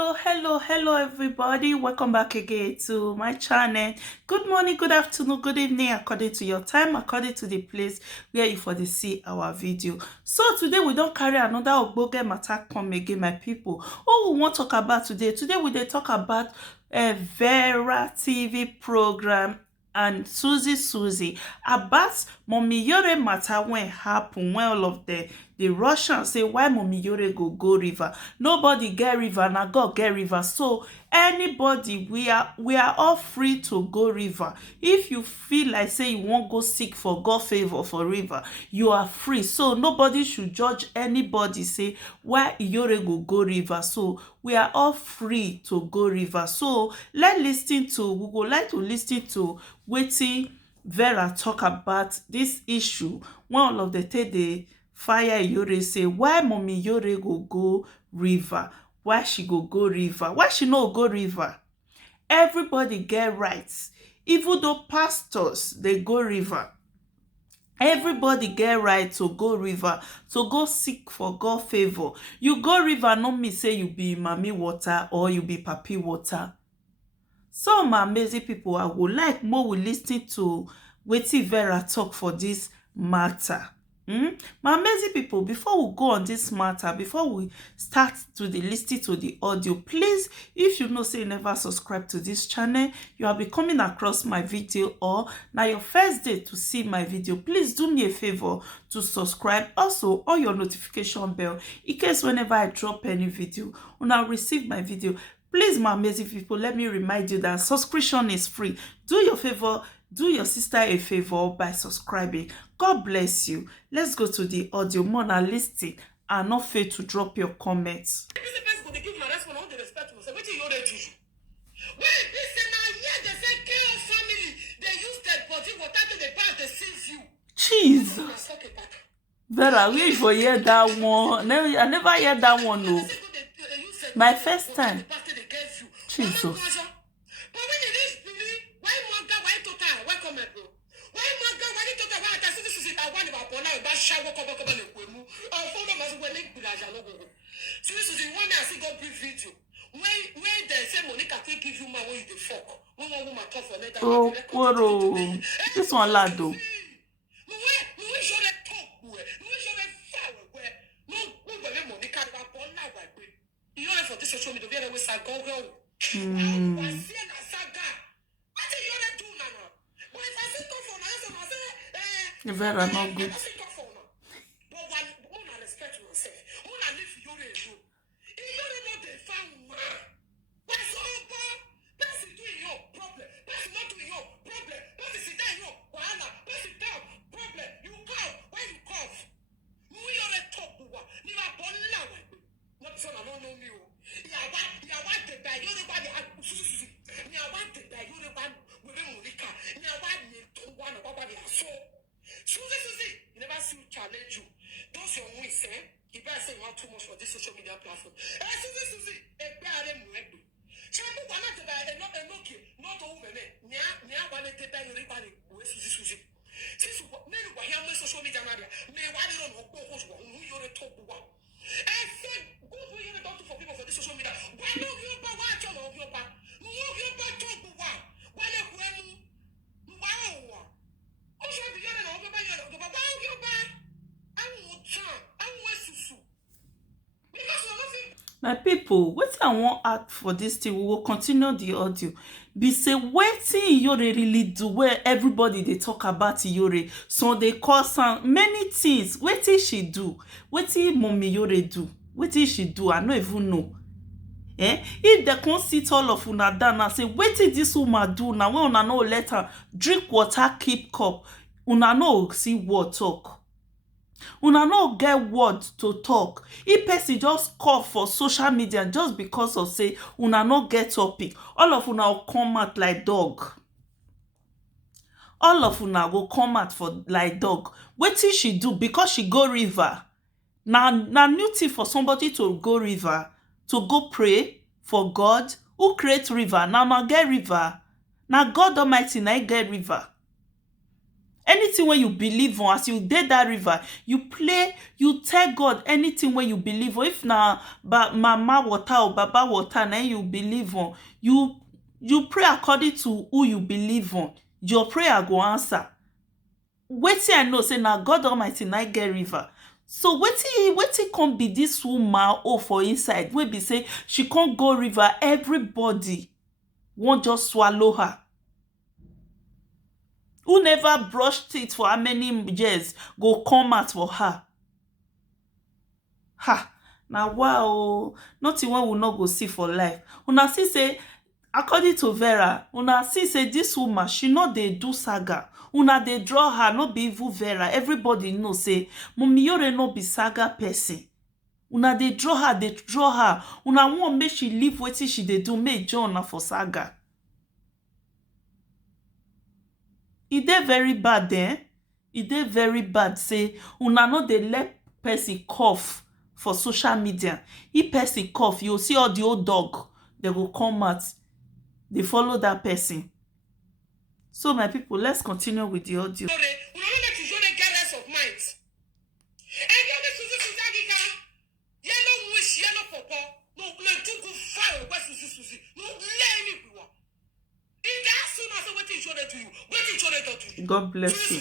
Hello, everybody. Welcome back again to my channel. Good morning, good afternoon, good evening, according to your time, according to the place where you for the see our video. So today we don't carry another ogboge matter come again, my people. What we want to talk about today? Today we dey talk about a Vera TV program and Suzy about Mommy Iyore matter when happen when all of the Russians say why Mommy Iyore go river. Nobody get river, na God get river. So anybody, we are all free to go river. If you feel like say you won't go seek for God favor for river, you are free. So nobody should judge anybody say why Iyore go river. So we are all free to go river. So we go like to listen to wetin Vera talk about this issue when all of the take dey fire Iyore say why Mommy Iyore go river, why she go river, why she no go river. Everybody get rights. Even though pastors they go river, everybody get right to go river, to go seek for God favor. You go river no mean say you be mommy water or you be papi water. So my amazing people, I would like more we listen to wetin Vera talk for this matter. My amazing people, before we go on this matter, before we start to the listen to the audio, please, if you know say you never subscribe to this channel, you have been coming across my video or now your first day to see my video, please do me a favor to subscribe. Also on your notification bell in case whenever I drop any video when I receive my video. Please, my amazing people, let me remind you that subscription is free. Do your favor, do your sister a favor by subscribing. God bless you. Let's go to the audio. More na listen and not fail to drop your comments. Jesus. Vera, wait for hear that one. I never hear that one, no. My first time. Jesus. Oh, Koro. This one lad though. Vera not good. You never see challenge you. Those your wins, you better say you want too much for this social media platform. Suzy, a better than Shampoo, one of the not a Nokia, not a woman. Nya, one of the day you reply with Suzy. Since many were here social media, may one don't know who you're a top one. I said, go for you don't for people for this social media. Why don't you watch all of your back? Move your back top one. Why don't you? Wow. My people, wetin I wan add for this thing, we will continue the audio. Be say wetin Iyore really do where everybody dey talk about Iyore. So they cause am many things. Wetin she do? Wetin Mommy Iyore do? Wetin she do? I no even know. If they come sit all of una down and say wetin this woman do now, when una no let her drink water keep cup, una no see word talk. Una no get word to talk. If person just call for social media just because of say una no get topic, all of una will come out like dog. All of una go come out for like dog. Wetin she do? Because she go river. Na new thing for somebody to go river, to go pray for God. Who create river? Na get river. Na God Almighty na get river. anything when you believe on, as you dey that river, you play, you tell God anything when you believe on. If na mama water or baba water na you believe on, you pray according to who you believe on, your prayer go answer. Wetin I know say na God Almighty na get river. So wetin come be this woman for inside wey be say she can't go river, everybody wan just swallow her. Who never brushed teeth for how many years go come out for her? Ha! Now wow, nothing one we not go see for life. Una see say, according to Vera, una see say this woman, she no dey do saga. Una dey draw her, no be even Vera. Everybody know say Mummy Iyore no be saga person. Una dey draw her, dey draw her. Una want make she leave wetin she dey do, make join una for saga. E dey very bad, eh? E dey very bad say una no dey let person cough for social media. If person cough, you see all the old dog, they go come out, they follow that person. So my people, let's continue with the audio. God bless you.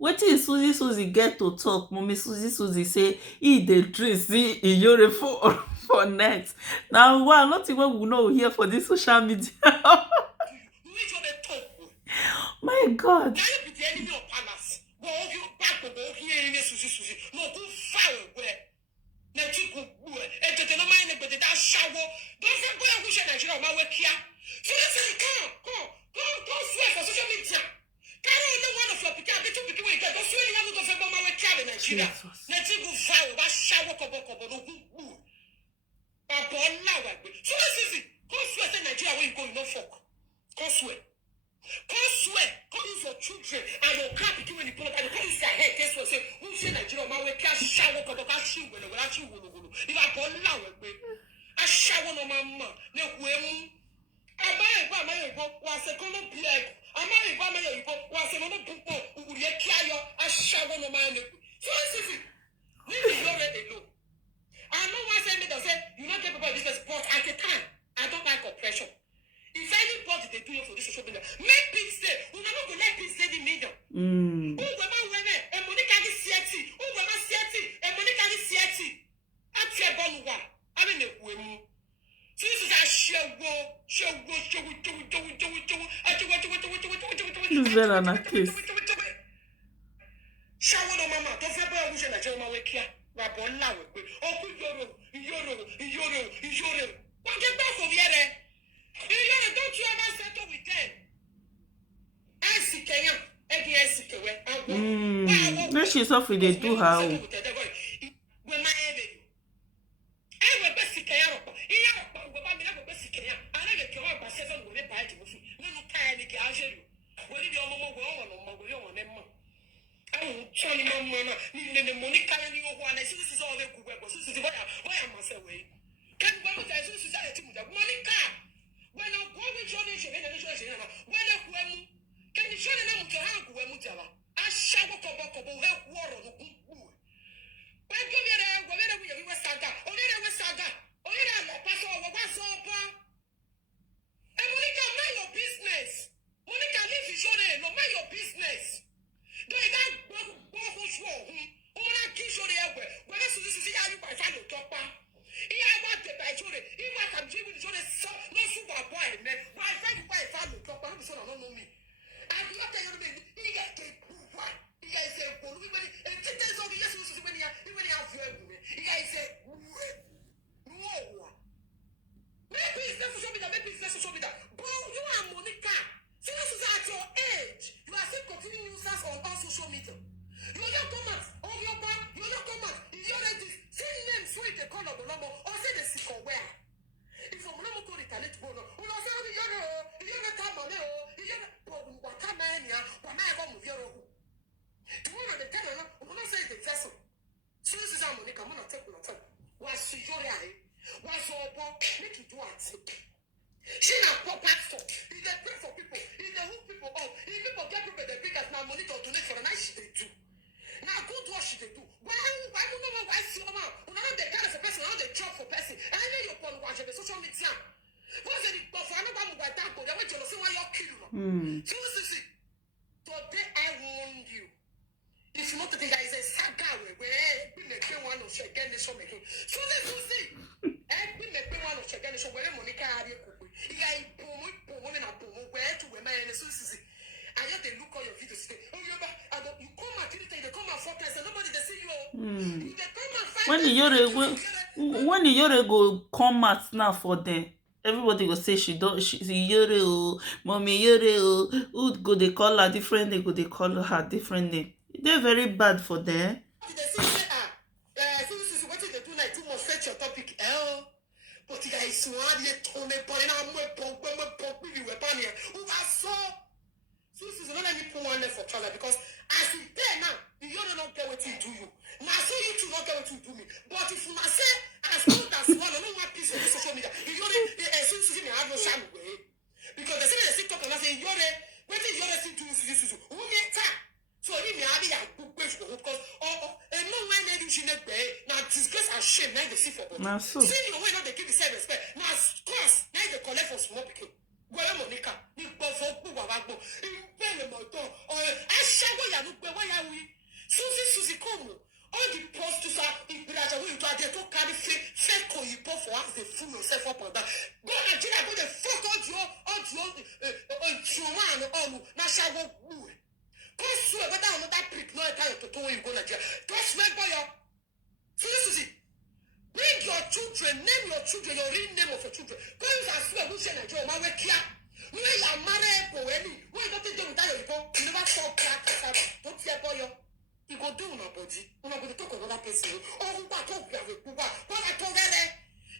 Wetin is Suzzy get to talk? Mommy Suzzy say he dey drink see Iyore for net. Now wow, not even we know here for this social media. My God. This Vera na case. When she's off with they do her own. She not poor pastor. He dey pray for people. He dey hook people. Susie, today I warned you. If you want to think there is a saga where we make one of again this one making. Susie, we make one of again this one where Monica had it. Where to women and Susie. I have to look on your videos today. Oh, you come at they come at 4 times and nobody they see you. They come at 5 When the Yore go come out now for them, everybody go say she Yore o, mommy Yore o. Who go they call her different name? Go they call her different name? They're very bad for them. they say Susie, what did they do like too much fetch your topic? But the guy is one year told me, but I'm who I saw. Susie, don't let me put one there for trouble because as you there now, you don't get what you do you. Now I say you two don't get what you do me. But if you must say as good as one, I don't want peace on social media. You don't Susie me have no shame away. Because they say they sit talk and I say you're what did you see do Susie? Who make time? So you may have a good question because and no one made you should not pay. Now disgrace and shame now they see for body. See your way not they give the same respect. Now course now they collect for small people. Gwele Monica, ni gbofo ku wa wa gbo. Ibele mo to. I shawo ya nu pe wa ya wi. Susie come. All the posters are in Braja we to ade to carry fake oyibo for us they fool yourself up on that. Go Nigeria go the fuck out your man on na shawo bu. Cause so whether another prick no tell you to you go Nigeria. Just remember your Susie. Bring your children, name your children, your real name of your children. Go use as well, who say Nigeria, my way here. When you are married, go any. When you don't do without your people, you never talk back. Don't fear about you. You go do my body. When I go to talk another person. Oh, who talk you have a pooper. What I told them,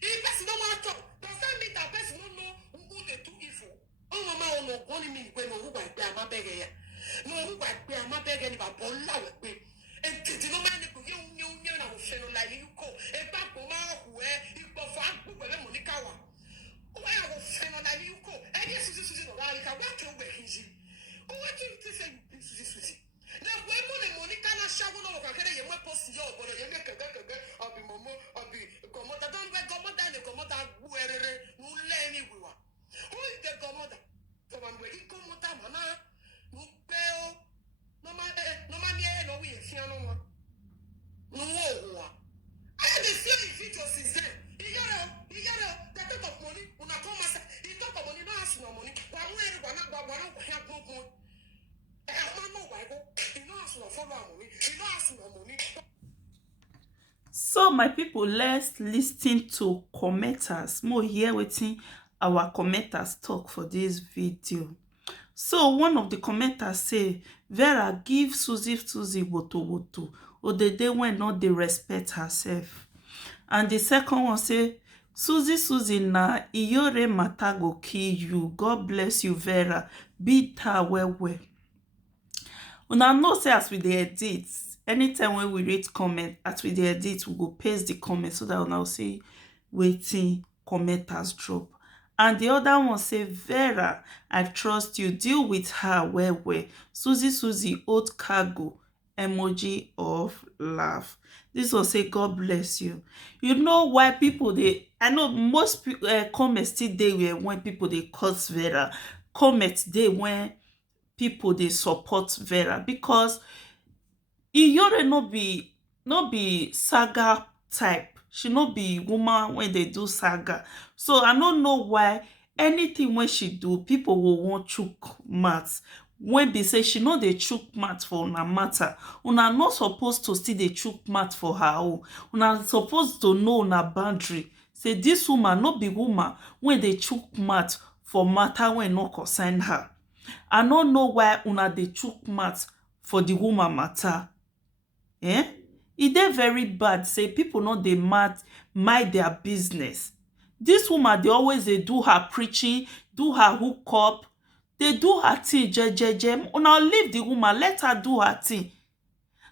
if person don't want to talk, does that mean that person don't know who they do evil? Oh, mama, no, one me when who I bear my bag here. No, who I bear my bag any but one loud way. And did you know my neighbor? You know, like you call a back where you go for Monica. Why I was saying like you call. And yes, this is not like I want to wear his. What do you say? Susie? Now, when Monica na shower no can get a post your but you make I'll be Momo, I'll be Gomoda. Don't wear Gomoda and the Gomoda where no lane everywhere. Who is the Gomoda? So I'm ready to Gomoda, Mana. No, no man, no, we see no one. No, I had the same videos since then. You got the type of money. When I come myself, you talk about money, no ask no money. But I'm ready to have no money. I'm not why go. You know, ask no follow money. You know, ask no money. So my people, let's listen to commenters. More hear wetin our commenters talk for this video. So one of the commenters say, Vera give Suzy woto woto. Odede when not dey respect herself. And the second one say, Suzy na iyore matter go kill you. God bless you, Vera. Beat her well. Una know say as we dey edit, anytime when we read comment, as we dey edit, we go paste the comment so that una see wetin commenters drop. And the other one say, Vera, I trust you. Deal with her well. Suzy, old cargo. Emoji of laugh. This one say, God bless you. You know why people I know most comments still dey when people they curse Vera. Comments dey when people they support Vera because iyore no be saga type. She no be woman when they do saga. So I don't know why anything when she do, people will want chook mouth. When they say she no dey chook mouth for una matter, una not supposed to still dey chook mouth for her own. Una supposed to know una boundary. Say this woman no be woman when they chook mouth for matter when no concern her. I no know why una dey chook mouth for the woman matter. E dey very bad say people no dey mind their business. This woman dey always dey do her preaching, do her hookup, dey do her thing jejeje. Una leave the woman, let her do her thing.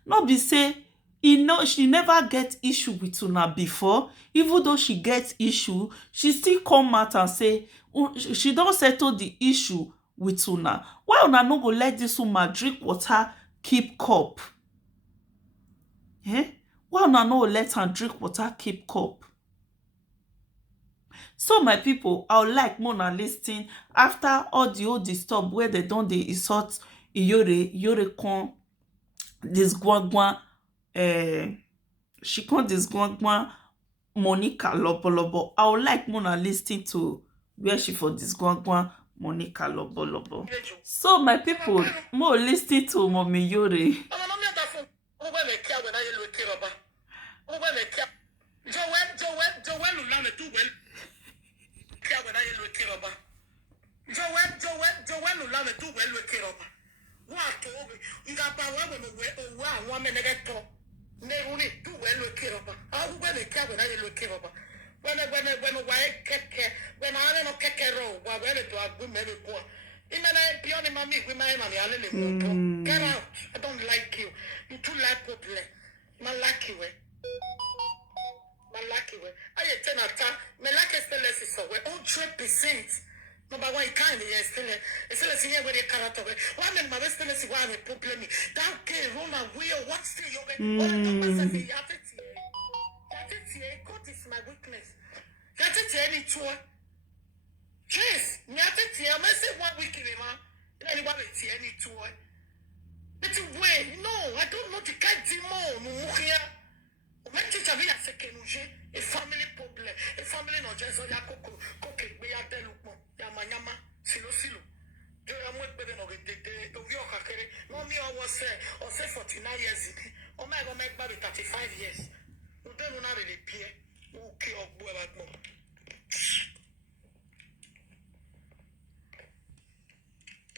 No be say she never get issue with una before. Even though she get issue, she still come out and say she don settle the issue with una. Why una no go let this woman drink water keep cup? Why una no let her drink water keep cup? So my people, I would like more listing after all the old disturb where they don dey insult iyore con disguagua she con disguagua Monica lobolobo. I would like more listing to where she for disguagua Monica lobolobo. So my people, more listing to Mommy Yore. Joel Lulame do well with Kiroba. What over? You got power when one minute to Neruni do well with Kiroba. I will wear a cabin. I look Kiroba. When a white keke, when I don't kekero, while we're to a good maybe poor. In an beyond my meat with my money, I live. Get out. I don't like you. You too like popular. My lucky way. My lucky way. I attend a time. My lucky still less is so we're all 3%. Number one, kind of still a senior with a character. One in my still is one problem. That gay run away or what's still your way. God is my weakness. That's it, any tour. Yes, Nyatati, I must say 1 week in a month. Anyone will see any tour. It's a way. No, I don't know the kind of more. A family problem, a family no just on cook, we are there, Yama, Silo. Do I want better of the Mommy, I was or say 49 years. Oh, my God, make baby 35 years. You don't know really peer. Okay, or boy, like more.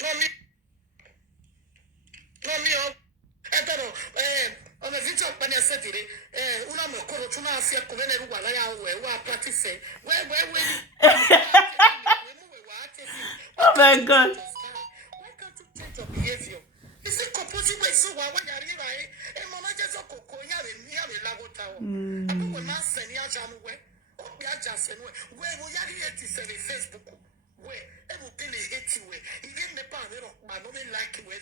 Mommy, I don't know. On the video when I said it, una mo koro tuna afia komene ruwa na ya we wa practice. We Oh my God. why can't you change your behavior? Is it composing way so when you are right? And mama just koko ya we lago tawo. Abu we ma send ya janu we. O bi aja send we. We wo ya hate send Facebook. We e mo tele hate we. Even me pa we no ma no me like we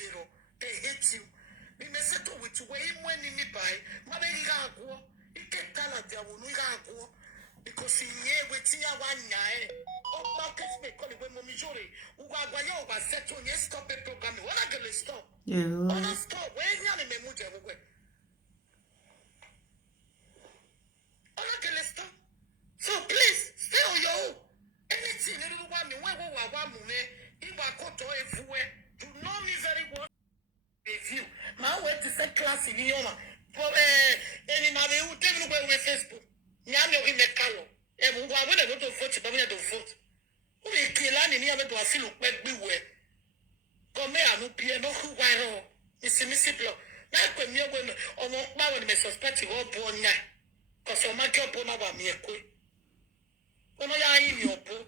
they hate you. We may settle with you when in me by Mother Yago, you get Canada, Yago, because in here with Tia 1 night. Oh, markets may call it when Momijori, who are going over settle yes, stop the program. What I can stop? Yeah. Oh, no, stop. Where is your name? Oh, I can stop. So please stay on your own. Anything, little one, where one moment, if I go to everywhere, you know me very well. Review. My way to say class in Yoma. For any man who tell me where we Facebook. Nyame we make color. And we are going to vote, but we have to vote. We kill any near to a feel back beware. Come here, no peer, no who wire. Missy Block. Now, when you're going on my when they suspect you all born now. Because I'm not your born about me a quick. When I are in your book.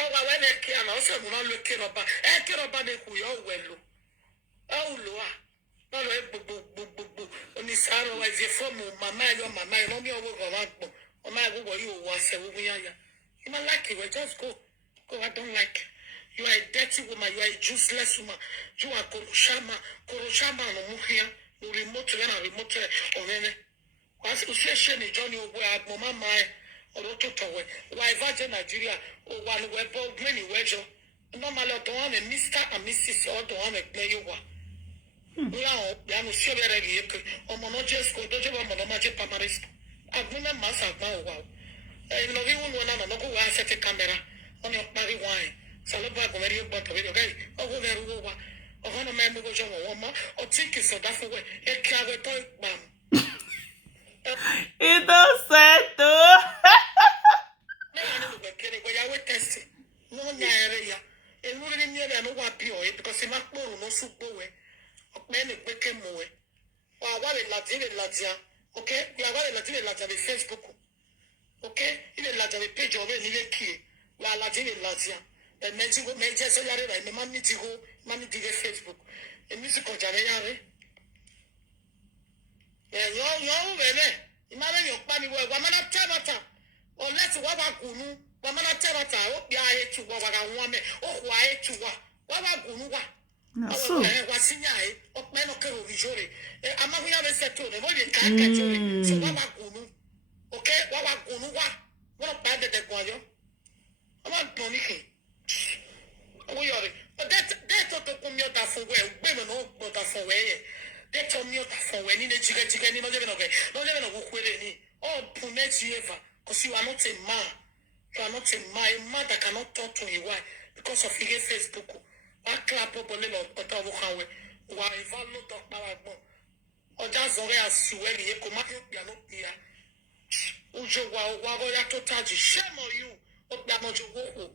Oh, I went a care and also will not look about. I care about the who you all well. Oh, Loa. No, only sorrow as a form of my mind on my mind. No, me over one. Oh, my, what you was a woman. You might like it. Just go. Go, I don't like it. You are a dirty woman. You are a useless woman. You are Koroshama. No Muhia. You remote and remote on any. Once you say, Johnny, where Mama, my. Orototowe, why Virgin Nigeria, or one web many wedge. Normally, don't want a Mr. and Mrs. or don't want a play you one. Now, I'm sure already, or monoges go to Monomaji Pamaris. I've been a mass of my wow. And no even when I'm not going to set a camera on your body wine. Salaba, very bottle with your guy, over there, or one of my movers or woman, or take it so that's the way. A carrot toy bomb. It don't say to. No, area. And we didn't near no one pure because in my poor no soup away. Men became more. Or what a Latin, okay? We are what a Latin Facebook. Okay? In a Latin page of any key. We are Latin Latia. And Mexico major salary and the money to go, money to the Facebook. And musical Janayare. And you're imagine your money where one minute time. Or let's walk Gunu, Wamana Terata, Yaya to Wawame, or Why to Wawa No, so. was in Yai, or Menoko Vijori. I'm not going to say to them, what you can't catch you. So Wawa Gunu, okay, Wawa What bad the guayo? I'm not ponique. We are. But that's what the commuter for where women all got us away. That's a mute for when in the chicken, no living away. No living away any. Oh, Punechi ever. Because you are not a man. You are not a man. A mother cannot talk to you. Why? Because of your Facebook. I clap up a little, but I will have it. Why, if I look up my mom. Or just only as you were here, come out, you are not here. Ujo, wa ya to touch. Shame on you. Oh, you are not your.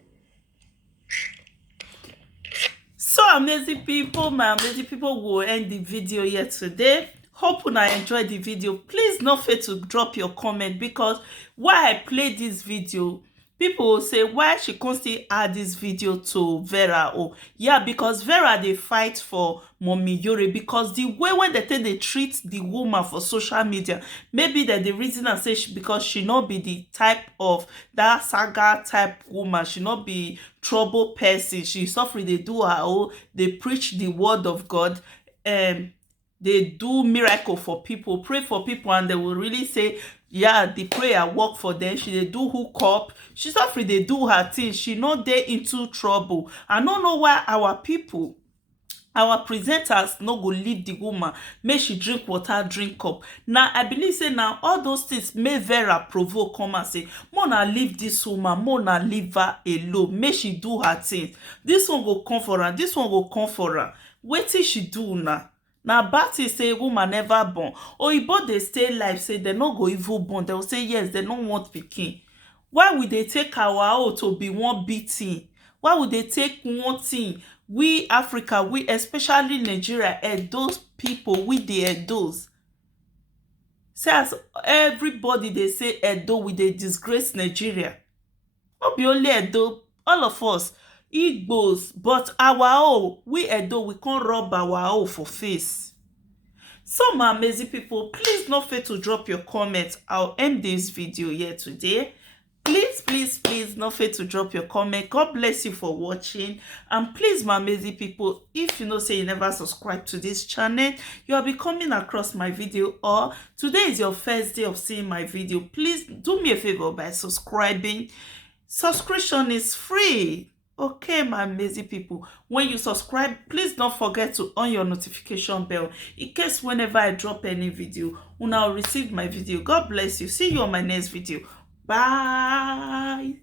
So amazing people, my amazing people, will end the video here today. Hope you enjoyed the video. Please not fail to drop your comment, because why I play this video, people will say why she can't still add this video to Vera. Oh yeah, because Vera they fight for mommy Iyore, because the way when they treat the woman for social media, maybe that the reason I say because she not be the type of that saga type woman, she not be trouble person, she suffering, they do her own, they preach the word of God, they do miracle for people, pray for people, and they will really say, yeah, the prayer work for them. She dey do hook up, she suffering, they do her thing, she not dey into trouble. I don't know why our people, our presenters no go leave the woman make she drink water, drink up. Now I believe say now all those things may Vera provoke come and say mona leave this woman, mona leave her alone, make she do her thing. This one go come for her, this one go come for her. Wetin she do now? Now bad thing say woman never born. Oyibo dey stay life say they no go even born, they will say yes, they no want pikin. Why would they take our own to be one beating? Why would they take one thing? We Africa, we especially Nigeria, those people, we the those. Say as everybody they say Edo, we dey disgrace Nigeria. Not be only Edo, all of us, Igbos, but our own, we Edo, we can't rub our own for face. So my amazing people, please not fail to drop your comments. I'll end this video here today. Please not fail to drop your comment. God bless you for watching. And please, my amazing people, if you know say you never subscribe to this channel, you will be coming across my video, or today is your first day of seeing my video, please do me a favor by subscribing. Subscription is free. Okay, my amazing people, when you subscribe, please don't forget to on your notification bell in case whenever I drop any video, you now receive my video. God bless you. See you on my next video. Bye.